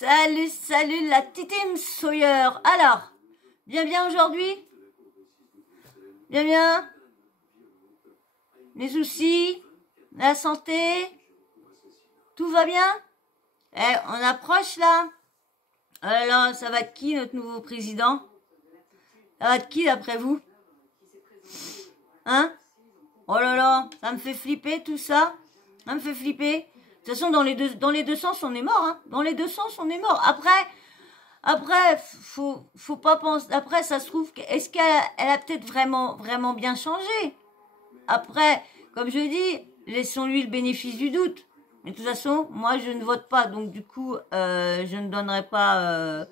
Salut, salut la Team Sawyer. Alors, bien aujourd'hui? Bien? Les soucis? La santé? Tout va bien? Eh, on approche là? Alors, ça va être qui notre nouveau président? Ça va être qui d'après vous? Hein? Oh là là, ça me fait flipper tout ça. Ça me fait flipper. De toute façon, dans les deux sens, on est mort. Hein. Dans les deux sens, on est mort. Après, faut pas penser. Après, ça se trouve, est-ce qu'elle a peut-être vraiment bien changé? Après, comme je dis, laissons-lui le bénéfice du doute. Mais de toute façon, moi, je ne vote pas. Donc, du coup, je ne donnerai pas...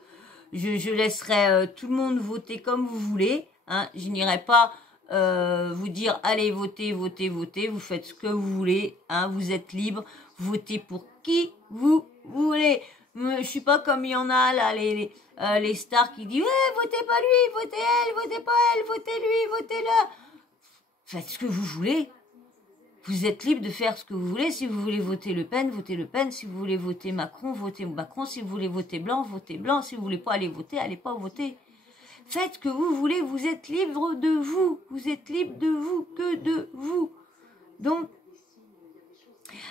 je laisserai tout le monde voter comme vous voulez. Hein. Je n'irai pas vous dire, allez, votez. Vous faites ce que vous voulez. Hein. Vous êtes libre. Votez pour qui vous voulez. Je suis pas comme il y en a là, les stars qui disent, ouais, votez pas lui, votez elle, votez pas elle, votez lui, votez-le. Faites ce que vous voulez. Vous êtes libre de faire ce que vous voulez. Si vous voulez voter Le Pen, votez Le Pen. Si vous voulez voter Macron, votez Macron. Si vous voulez voter Blanc, votez Blanc. Si vous voulez pas aller voter, allez pas voter. Faites ce que vous voulez. Vous êtes libre de vous. Vous êtes libre de vous, que de vous. Donc,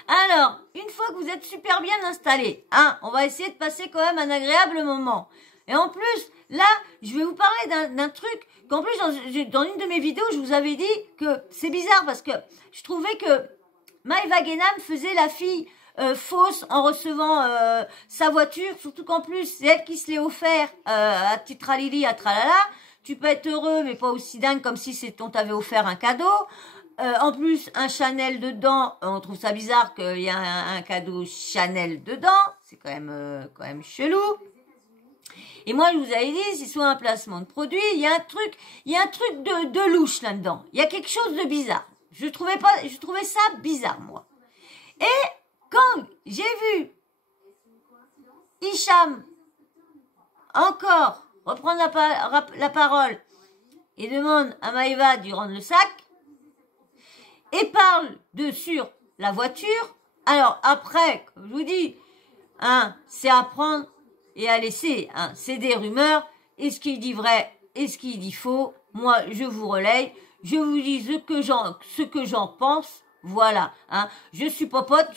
alors, une fois que vous êtes super bien installé, hein, on va essayer de passer quand même un agréable moment. Et en plus, là, je vais vous parler d'un truc qu'en plus, dans une de mes vidéos, je vous avais dit que c'est bizarre parce que je trouvais que Maëva Guénam faisait la fille fausse en recevant sa voiture, surtout qu'en plus, c'est elle qui se l'est offert à Titralili, à Tralala. Tu peux être heureux, mais pas aussi dingue comme si on t'avait offert un cadeau. En plus, un Chanel dedans, on trouve ça bizarre qu'il y a un cadeau Chanel dedans. C'est quand même chelou. Et moi, je vous avais dit, c'est soit un placement de produit, il y a un truc de louche là-dedans. Il y a quelque chose de bizarre. Je trouvais ça bizarre, moi. Et quand j'ai vu Hicham encore reprendre la parole et demande à Maëva de lui rendre le sac, et parle sur la voiture. Alors après, comme je vous dis, hein, c'est à prendre et à laisser. Hein, c'est des rumeurs. Est-ce qu'il dit vrai? Est-ce qu'il dit faux? Moi, je vous relaye. Je vous dis ce que j'en pense. Voilà. Hein. Je suis popote.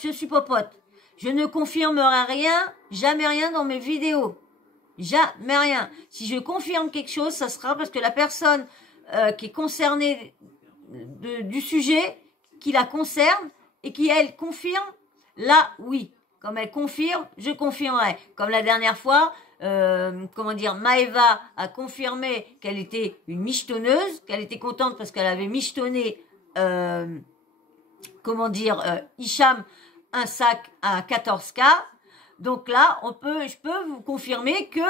Je ne confirmerai rien, jamais rien dans mes vidéos. Jamais rien. Si je confirme quelque chose, ça sera parce que la personne qui est concernée du sujet qui la concerne et qui, elle, confirme, là, oui. Comme elle confirme, je confirmerai. Comme la dernière fois, Maëva a confirmé qu'elle était une michetonneuse, qu'elle était contente parce qu'elle avait michetonné, Hicham, un sac à 14K. Donc là, je peux vous confirmer que,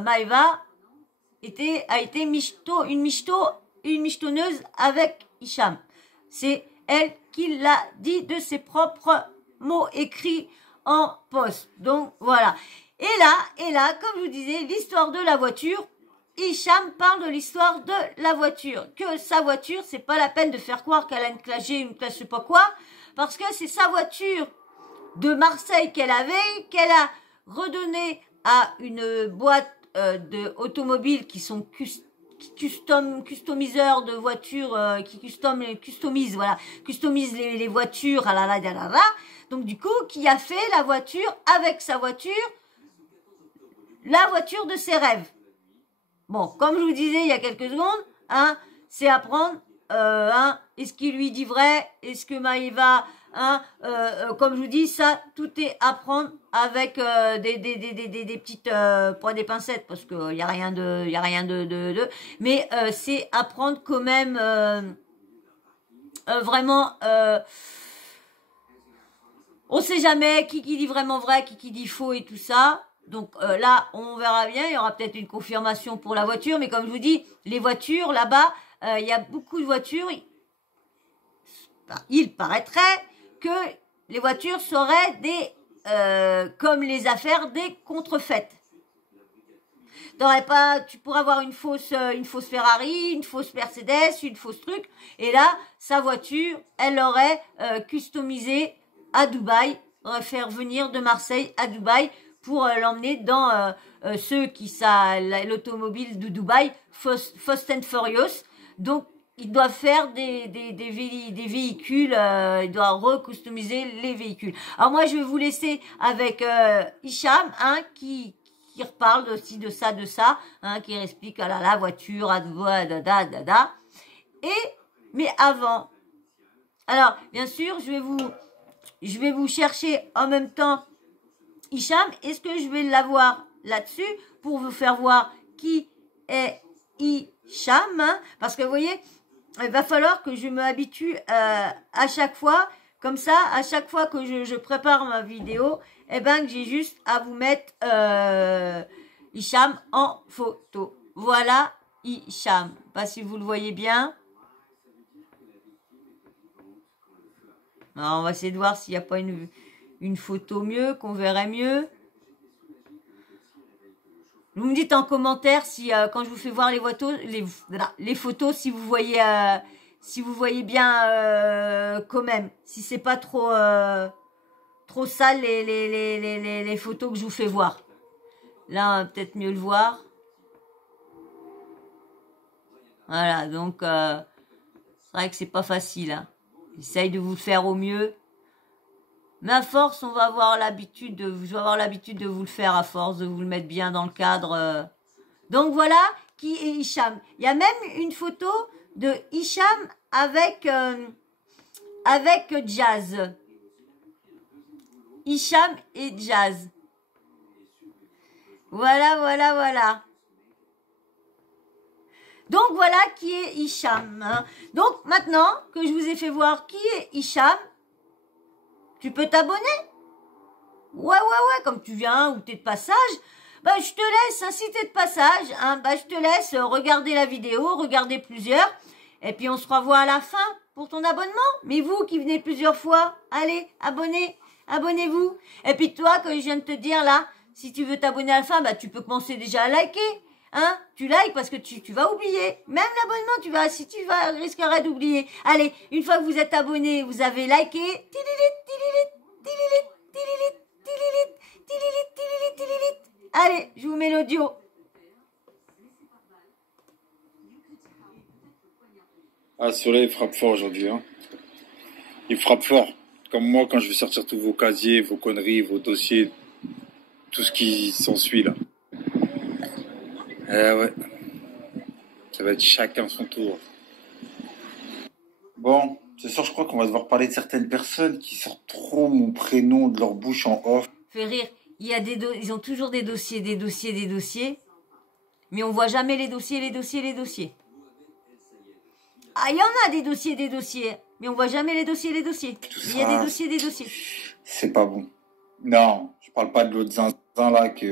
Maëva a été une michetonneuse avec Hicham. C'est elle qui l'a dit de ses propres mots écrits en poste. Donc voilà. Et là, comme je vous disais, l'histoire de la voiture, Hicham parle de l'histoire de la voiture. Que sa voiture, c'est pas la peine de faire croire qu'elle a une classe G, une classe je sais pas quoi, parce que c'est sa voiture de Marseille qu'elle a redonnée à une boîte d'automobiles qui sont customiseurs de voitures qui customisent les voitures donc du coup qui a fait la voiture avec sa voiture, la voiture de ses rêves. Bon, comme je vous disais il y a quelques secondes, hein, c'est à prendre, est-ce qu'il lui dit vrai, est-ce que Maëva, comme je vous dis, ça, tout est à prendre avec des petites, pas des pincettes, parce que y a rien de, mais c'est à prendre quand même vraiment. On sait jamais qui dit vraiment vrai, qui dit faux et tout ça. Donc là, on verra bien. Il y aura peut-être une confirmation pour la voiture, mais comme je vous dis, les voitures là-bas, il y a beaucoup de voitures. Il paraîtrait que les voitures seraient comme les affaires, des contrefaites. Tu pourrais avoir une fausse Ferrari, une fausse Mercedes, une fausse truc, et là, sa voiture, elle l'aurait customisée à Dubaï faire venir de Marseille à Dubaï pour l'emmener dans ceux qui ça l'automobile de Dubaï, Fast and Furious. Donc ils doivent faire des véhicules, ils doivent recustomiser les véhicules. Alors moi je vais vous laisser avec Hicham, hein, qui reparle aussi de ça, hein, qui explique la voiture, mais avant. Alors bien sûr je vais vous chercher en même temps Hicham. Est-ce que je vais l'avoir là-dessus pour vous faire voir qui est Hicham, hein, parce que vous voyez, il va falloir que je m'habitue à chaque fois, comme ça, à chaque fois que je prépare ma vidéo, eh ben que j'ai juste à vous mettre Hicham en photo. Voilà Hicham. Pas si vous le voyez bien. Alors, on va essayer de voir s'il n'y a pas une photo mieux, qu'on verrait mieux. Vous me dites en commentaire si quand je vous fais voir les photos, si vous voyez bien quand même, si c'est pas trop sale les photos que je vous fais voir. Là, on va peut-être mieux le voir. Voilà, donc c'est vrai que c'est pas facile, hein. J'essaye de vous le faire au mieux. Mais à force, je vais avoir l'habitude de vous le faire à force, de vous le mettre bien dans le cadre. Donc voilà qui est Hicham. Il y a même une photo de Hicham avec Jazz. Hicham et Jazz. Voilà. Donc voilà qui est Hicham, hein. Donc maintenant que je vous ai fait voir qui est Hicham, tu peux t'abonner. Ouais, comme tu viens ou t'es de passage, bah je te laisse, hein, si t'es de passage, hein, bah je te laisse regarder la vidéo, regarder plusieurs, et puis on se revoit à la fin pour ton abonnement. Mais vous qui venez plusieurs fois, allez, abonnez-vous. Et puis toi, que je viens de te dire là, si tu veux t'abonner à la fin, bah tu peux commencer déjà à liker. Hein, tu likes parce que tu vas oublier. Même l'abonnement, si tu risquerais d'oublier. Allez, une fois que vous êtes abonné, vous avez liké. Allez, je vous mets l'audio. Ah, celui-là, il frappe fort aujourd'hui, hein. Il frappe fort. Comme moi, quand je vais sortir tous vos casiers, vos conneries, vos dossiers, tout ce qui s'ensuit, là. Ouais. Ça va être chacun son tour. Bon, ce soir, je crois qu'on va devoir parler de certaines personnes qui sortent trop mon prénom de leur bouche en off. Fait rire. Ils ont toujours des dossiers. Mais on voit jamais les dossiers. Ah, il y en a des dossiers. Mais on voit jamais les dossiers. Il y a des dossiers. C'est pas bon. Non, je parle pas de l'autre zinzin là qui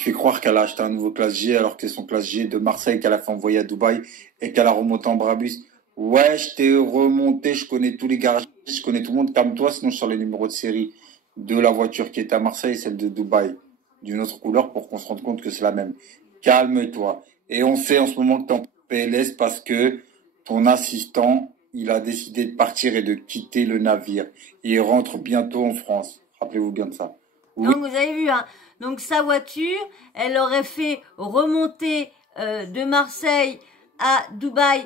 fait croire qu'elle a acheté un nouveau classe G alors que c'est son classe G de Marseille qu'elle a fait envoyer à Dubaï et qu'elle a remonté en Brabus. Ouais, je t'ai remonté, je connais tous les garages, je connais tout le monde. Calme-toi, sinon je sors les numéros de série de la voiture qui était à Marseille et celle de Dubaï d'une autre couleur pour qu'on se rende compte que c'est la même. Calme-toi. Et on sait en ce moment que t'es en PLS parce que ton assistant, il a décidé de partir et de quitter le navire. Il rentre bientôt en France. Rappelez-vous bien de ça. Oui. Donc vous avez vu, hein. Donc sa voiture, elle aurait fait remonter de Marseille à Dubaï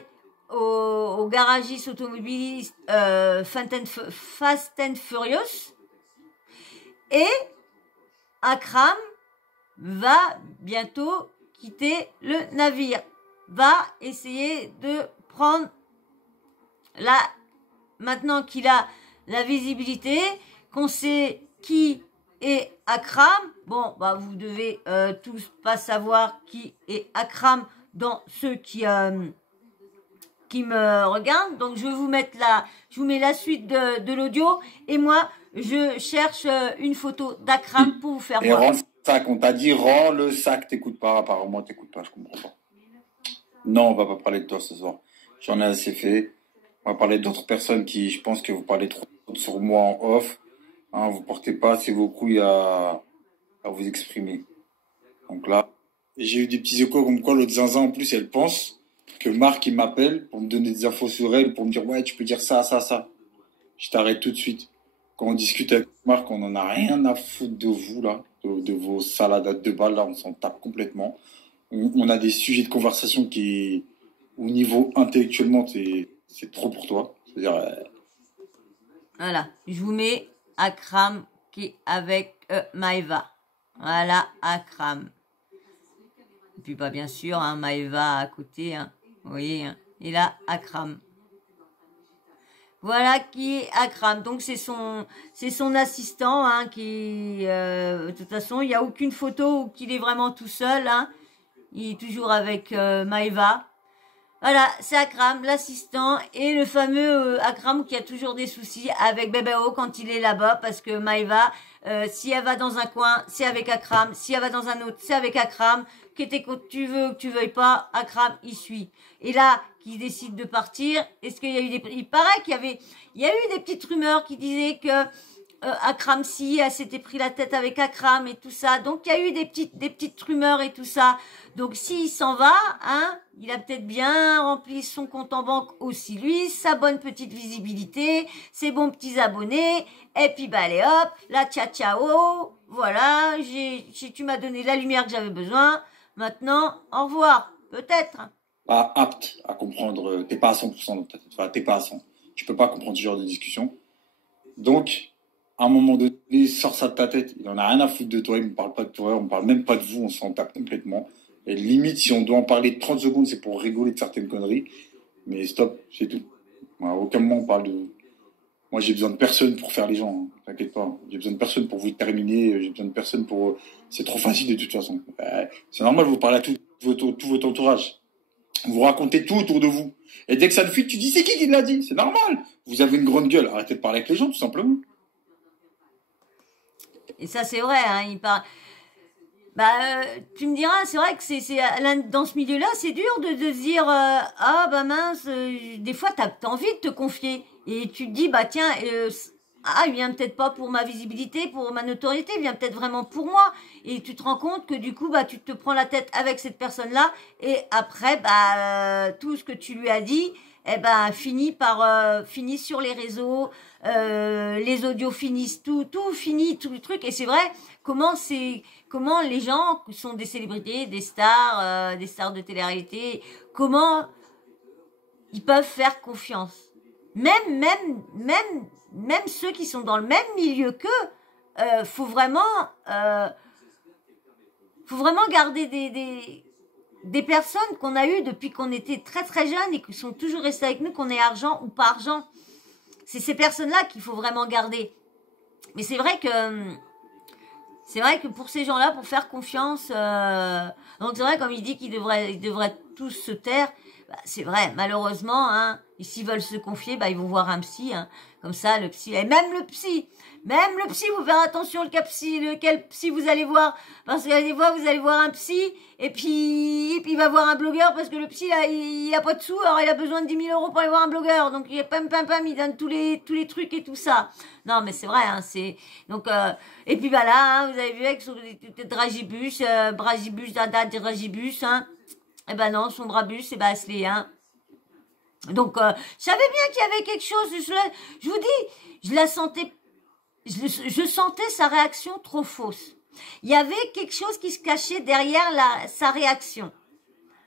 au garagiste automobiliste Fast and Furious. Et Akram va bientôt quitter le navire. Va essayer de prendre maintenant qu'il a la visibilité, qu'on sait qui est Akram. Bon, bah vous devez tous pas savoir qui est Akram dans ceux qui me regardent. Donc je vais vous mettre je vous mets la suite de l'audio et moi je cherche une photo d'Akram pour vous faire voir. Et rends le sac, on t'a dit rends le sac, t'écoutes pas, apparemment t'écoutes pas, je comprends pas. Non, on va pas parler de toi ce soir. J'en ai assez fait. On va parler d'autres personnes qui, je pense que vous parlez trop sur moi en off. Hein, vous portez pas assez vos couilles à vous exprimer. Donc là, j'ai eu des petits échos comme quoi l'autre zinzin en plus elle pense que Marc il m'appelle pour me donner des infos sur elle, pour me dire ouais tu peux dire ça. Je t'arrête tout de suite. quand on discute avec Marc, on n'en a rien à foutre de vous, là, de vos salades à 2 balles, là, on s'en tape complètement. On a des sujets de conversation qui, au niveau intellectuellement, c'est trop pour toi. C'est-à-dire, Voilà, je vous mets Akram qui est avec Maëva. Voilà, Akram. Et puis bah, bien sûr, hein, Maëva à côté, hein, vous voyez, hein, et là, Akram. Voilà qui est Akram. Donc c'est son assistant, hein, qui, de toute façon, il n'y a aucune photo où qu'il est vraiment tout seul, hein. Il est toujours avec Maëva. Voilà, c'est Akram, l'assistant, et le fameux Akram qui a toujours des soucis avec Bébéo quand il est là-bas, parce que Maëva, si elle va dans un coin, c'est avec Akram, si elle va dans un autre, c'est avec Akram, que tu veux ou que tu veuilles pas, Akram, il suit. Et là, qui décide de partir, est-ce qu'il y a eu il paraît il y a eu des petites rumeurs qui disaient que Akram, si, elle s'était pris la tête avec Akram et tout ça. Donc, il y a eu des petites rumeurs et tout ça. Donc, s'il s'en va, hein, il a peut-être bien rempli son compte en banque aussi, lui, sa bonne petite visibilité, ses bons petits abonnés. Et puis, bah, allez hop, la ciao, voilà, tu m'as donné la lumière que j'avais besoin. Maintenant, au revoir. Peut-être. pas apte à comprendre, t'es pas à 100% dans ta tête, enfin, t'es pas à 100. Tu peux pas comprendre ce genre de discussion. Donc, à un moment donné, sors ça de ta tête. Il en a rien à foutre de toi. Il me parle pas de toi. On parle même pas de vous. On s'en tape complètement. Et limite, si on doit en parler 30 secondes, c'est pour rigoler de certaines conneries. Mais stop, c'est tout. À aucun moment on parle de vous. Moi, j'ai besoin de personne pour faire les gens. Hein. T'inquiète pas. J'ai besoin de personne pour vous terminer. J'ai besoin de personne pour. C'est trop facile de toute façon. C'est normal, vous parlez à tout votre entourage. Vous racontez tout autour de vous. Et dès que ça ne fuite, tu dis c'est qui l'a dit. C'est normal. Vous avez une grande gueule. Arrêtez de parler avec les gens, tout simplement. Et ça, c'est vrai, hein, il parle. Bah, tu me diras, c'est vrai que dans ce milieu-là, c'est dur de se dire, ah bah mince, des fois t'as envie de te confier et tu te dis, bah tiens, ah il vient peut-être pas pour ma visibilité, pour ma notoriété, il vient peut-être vraiment pour moi. Et tu te rends compte que du coup, bah tu te prends la tête avec cette personne-là et après, bah tout ce que tu lui as dit, eh ben finit sur les réseaux, les audios finissent, tout finit, tout le truc. Et c'est vrai, comment les gens qui sont des célébrités, des stars de télé-réalité, comment ils peuvent faire confiance. Même ceux qui sont dans le même milieu qu'eux, faut vraiment garder des personnes qu'on a eues depuis qu'on était très très jeunes et qui sont toujours restées avec nous, qu'on ait argent ou pas argent. C'est ces personnes-là qu'il faut vraiment garder. Mais c'est vrai que pour ces gens-là, pour faire confiance, donc c'est vrai comme il dit qu'ils devraient tous se taire. Bah, c'est vrai, malheureusement, hein, et s'ils veulent se confier, bah ils vont voir un psy, hein, comme ça le psy, et même le psy, vous faire attention lequel psy vous allez voir, parce que des fois vous allez voir un psy et puis il va voir un blogueur parce que le psy là il a pas de sous, alors il a besoin de 10 000 euros pour aller voir un blogueur, donc il est pam, il donne tous les trucs et tout ça. Non mais c'est vrai, hein, c'est donc et puis bah là, hein, vous avez vu avec son Dragibus, Dada Dragibus, hein. Eh ben non, son Brabus, c'est Basley, hein. Donc, je savais bien qu'il y avait quelque chose. Je vous dis, je la sentais, je sentais sa réaction trop fausse. Il y avait quelque chose qui se cachait derrière sa réaction.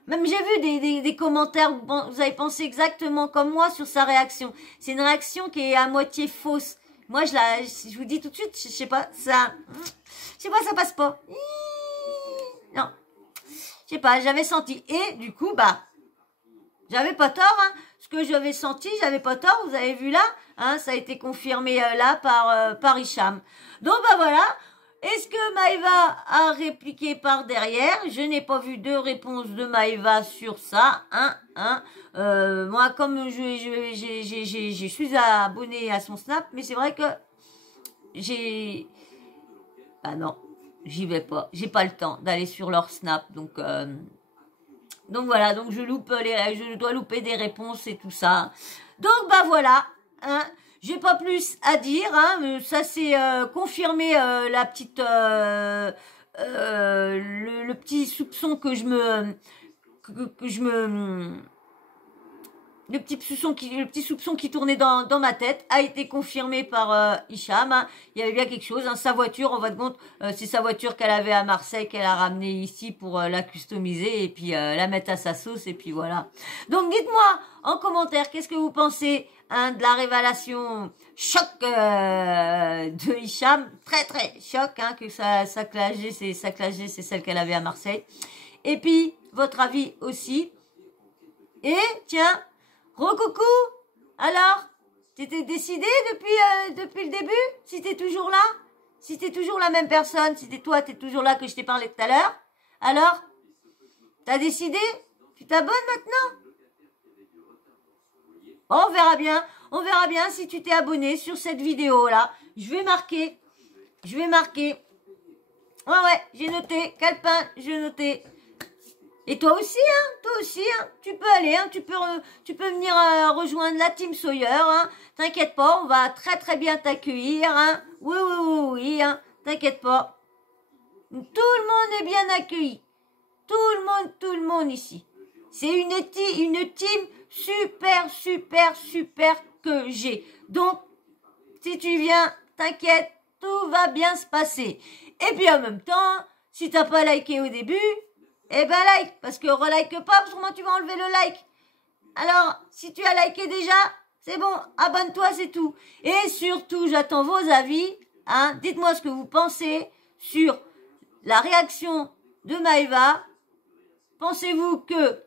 Même j'ai vu des commentaires où vous avez pensé exactement comme moi sur sa réaction. C'est une réaction qui est à moitié fausse. Moi, je vous dis tout de suite, je sais pas, ça passe pas. Non. Je sais pas, j'avais senti. Et du coup, bah, j'avais pas tort, hein. Ce que j'avais senti, j'avais pas tort. Vous avez vu là, hein, ça a été confirmé là par Hicham. Donc, bah voilà. Est-ce que Maëva a répliqué par derrière? Je n'ai pas vu de réponse de Maëva sur ça, hein. Moi, comme je suis abonnée à son Snap, mais c'est vrai que bah non. J'y vais pas. J'ai pas le temps d'aller sur leur Snap. Donc voilà. Donc je dois louper des réponses et tout ça. Donc bah voilà. Hein. J'ai pas plus à dire. Hein. Ça c'est confirmé la petite le petit soupçon que je me le petit soupçon qui tournait dans ma tête a été confirmé par Hicham. Hein. Il y avait bien quelque chose. Hein. Sa voiture, en fin de compte, c'est sa voiture qu'elle avait à Marseille, qu'elle a ramenée ici pour la customiser et puis la mettre à sa sauce et puis voilà. Donc dites-moi en commentaire qu'est-ce que vous pensez de la révélation choc de Hicham. Très très choc hein, que sa classe G, c'est celle qu'elle avait à Marseille. Et puis votre avis aussi. Et tiens, recoucou. Alors, t'étais décidé depuis le début? Si t'es toujours là? Si t'es toujours la même personne? Si t'es toujours là que je t'ai parlé tout à l'heure? Alors, t'as décidé? Tu t'abonnes maintenant? Bon, on verra bien. On verra bien si tu t'es abonné sur cette vidéo-là. Je vais marquer. Ouais, j'ai noté. Calepin, j'ai noté. Et toi aussi, tu peux aller, hein, tu peux venir rejoindre la Team Sawyer, hein. T'inquiète pas, on va très très bien t'accueillir, hein. Oui, hein, t'inquiète pas. Tout le monde est bien accueilli. Tout le monde ici. C'est une team super que j'ai. Donc, si tu viens, t'inquiète, tout va bien se passer. Et puis en même temps, si t'as pas liké au début, eh ben like, parce que relike pas, autrement tu vas enlever le like. Alors, si tu as liké déjà, c'est bon, abonne-toi, c'est tout. Et surtout, j'attends vos avis, hein. Dites-moi ce que vous pensez sur la réaction de Maëva. Pensez-vous que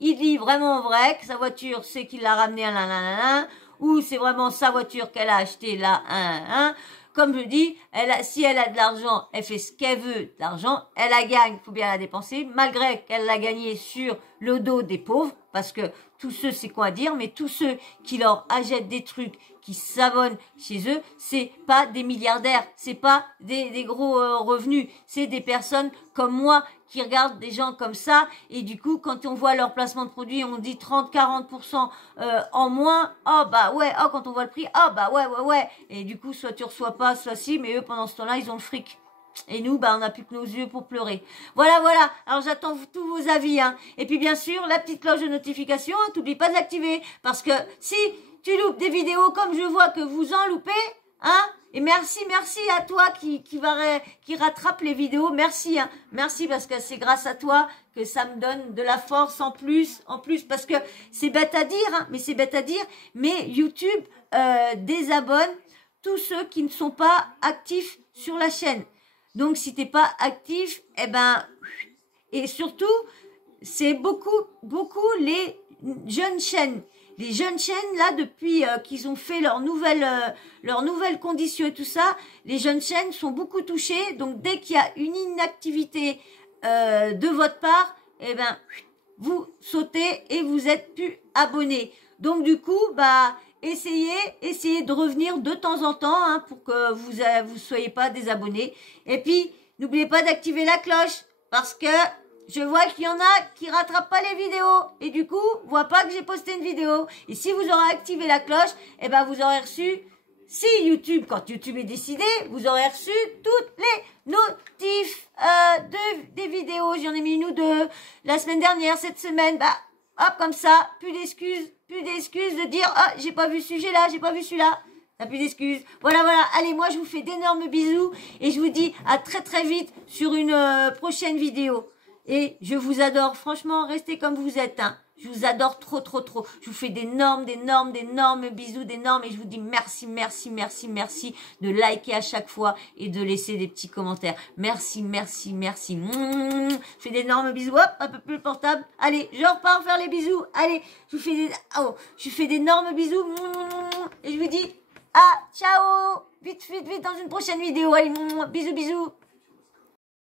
il dit vraiment vrai, que sa voiture, c'est qu'il l'a ramenée à la ou c'est vraiment sa voiture qu'elle a achetée là, Comme je dis, si elle a de l'argent, elle fait ce qu'elle veut d'argent. Elle la gagne, faut bien la dépenser, malgré qu'elle l'a gagnée sur le dos des pauvres, parce que tous ceux, c'est quoi dire, mais tous ceux qui leur achètent des trucs, qui s'abonnent chez eux, c'est pas des milliardaires, c'est pas des gros revenus, c'est des personnes comme moi qui regardent des gens comme ça, et du coup, quand on voit leur placement de produit, on dit 30-40% en moins, quand on voit le prix, ouais, et du coup, soit tu reçois pas, soit si, mais eux, pendant ce temps-là, ils ont le fric. Et nous, on n'a plus que nos yeux pour pleurer. Voilà. Alors, j'attends tous vos avis, hein. Et puis, bien sûr, la petite cloche de notification, hein, t'oublies pas de l'activer. Parce que si tu loupes des vidéos comme je vois que vous en loupez, hein. Et merci à toi qui rattrape les vidéos. Merci, hein. Merci parce que c'est grâce à toi que ça me donne de la force en plus, parce que c'est bête à dire, hein, mais YouTube désabonne tous ceux qui ne sont pas actifs sur la chaîne. Donc, si t'es pas actif, et surtout, c'est beaucoup les jeunes chaînes. Les jeunes chaînes, là, depuis qu'ils ont fait leurs nouvelles conditions et tout ça, les jeunes chaînes sont beaucoup touchées. Donc, dès qu'il y a une inactivité de votre part, vous sautez et vous êtes plus abonné. Donc, du coup, essayez de revenir de temps en temps, hein, pour que vous soyez pas désabonnés. Et puis, n'oubliez pas d'activer la cloche, parce que je vois qu'il y en a qui rattrapent pas les vidéos. Et du coup, voient pas que j'ai posté une vidéo. Et si vous aurez activé la cloche, vous aurez reçu, quand YouTube est décidé, vous aurez reçu toutes les notifs des vidéos. J'en ai mis une ou deux la semaine dernière, cette semaine. Comme ça, plus d'excuses de dire « j'ai pas vu ce sujet-là, j'ai pas vu celui-là ». T'as plus d'excuses. Voilà. Allez, moi, je vous fais d'énormes bisous et je vous dis à très très vite sur une prochaine vidéo. Et je vous adore. Franchement, restez comme vous êtes, hein. Je vous adore trop. Je vous fais d'énormes bisous, et je vous dis merci de liker à chaque fois et de laisser des petits commentaires. Merci. Je fais d'énormes bisous. Hop, un peu plus portable. Allez, je repars faire les bisous. Allez, je vous fais d'énormes bisous. Et je vous dis ciao. Vite dans une prochaine vidéo. Allez, bisous.